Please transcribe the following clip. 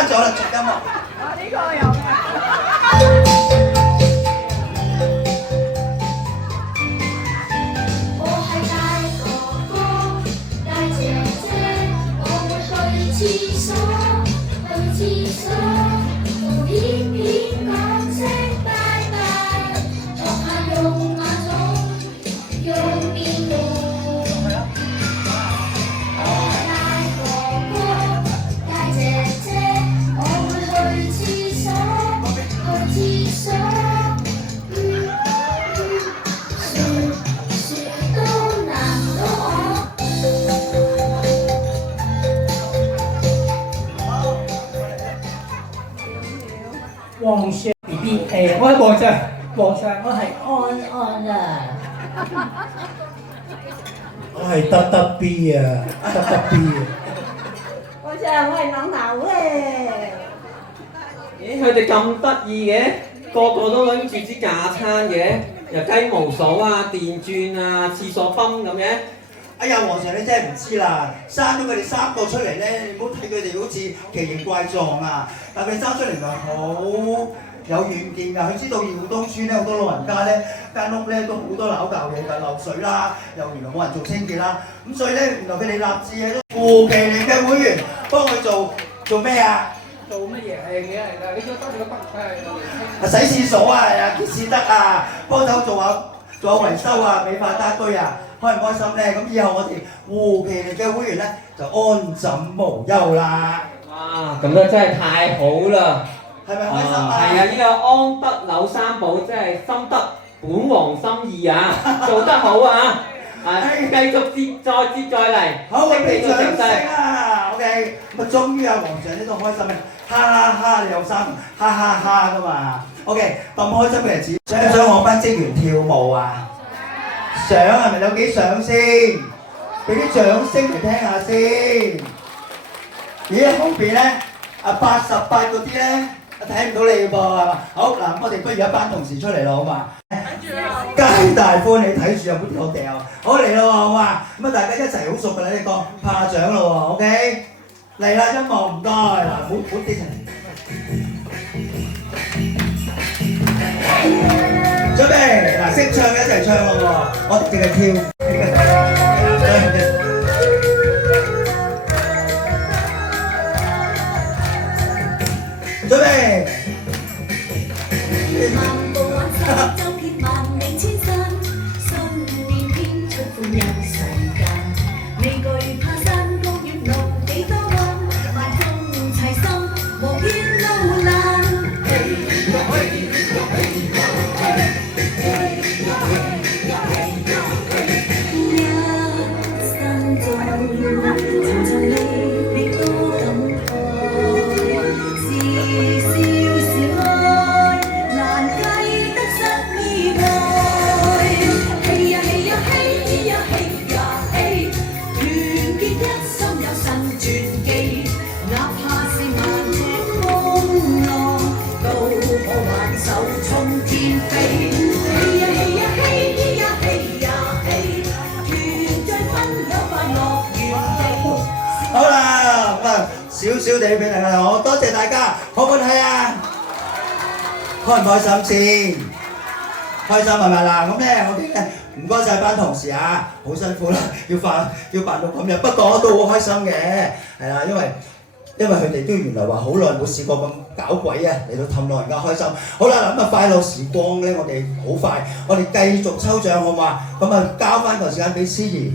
刪咗啦，音樂。呢個有嘅。我係大哥哥、大姐姐，我會去廁所，去廁所，同片片講聲拜拜，學下用馬桶，用邊個？我大哥哥、大姐姐，我會去廁所，去廁所。皇上 BB 我係皇上，我係安安啊，我係得得 B 啊，得得 B 啊。皇上，我係朗流咧。咦，佢哋咁得意嘅，個個都拎住支架撐嘅，又雞毛掃啊、電鑽啊、廁所泵咁嘅。哎呀，皇上你真係唔知啦，生咗佢哋3個出嚟咧，你唔好睇佢哋好似奇形怪狀啊，但佢哋生出嚟就好有遠見㗎。佢知道耀東村咧好多老人家咧間屋咧都好多攪舊嘢㗎，漏水啦，又原來冇人做清潔啦，咁所以咧原來佢哋立志喺都負期嚟嘅會員幫佢做咩啊？做乜嘢係嘅嚟㗎？你要揸住個筆洗廁所啊，潔士得啊，幫手做下維修啊，美化家居啊。開唔開心咧？咁以後我哋護期嚟嘅會員咧就安枕無憂啦。哇，咁都真係太好啦！係咪開心啊？係啊，呢個安德柳三寶真係深得本王心意啊，做得好啊！繼續再嚟。好，我哋掌聲啊 ！OK， 咁啊，終於有皇上呢度開心嘅，哈哈哈！你有心，哈哈哈噶嘛 ？OK， 咁開心嘅日子，想唔想我班職員跳舞啊？想係咪有幾想先？俾啲掌聲嚟聽下先。咦，後邊咧88嗰啲咧，睇唔到你噃係嘛？好嗱，我哋不如一班同事出嚟咯，好嘛？皆大歡喜，睇住有冇跌我掉。好嚟咯，好嘛？咁啊，大家一齊好熟㗎啦，呢個拍掌咯喎 ，OK？嚟啦，音樂唔該，嗱，好啲齊。準備嗱，識唱嘅一齊唱咯喎，我哋淨係跳。準備。漫步挽手，走遍萬里千山，新年編出歡欣世間。未懼怕山高遠路幾多彎，萬眾齊心，無邊路難。好啦，咁啊少少地俾大家，我多謝大家，好唔好睇啊？開唔開心先？開心係咪嗱？咁咧我哋咧唔該曬班同事啊，好辛苦啦，要扮到咁樣，不過都好開心嘅，係啦，因為佢哋都原來話好耐冇試過咁搞鬼啊，嚟到氹老人家開心。好啦，咁啊快樂時光咧，我哋好快，我哋繼續抽獎好嘛？咁啊交翻個時間俾司儀。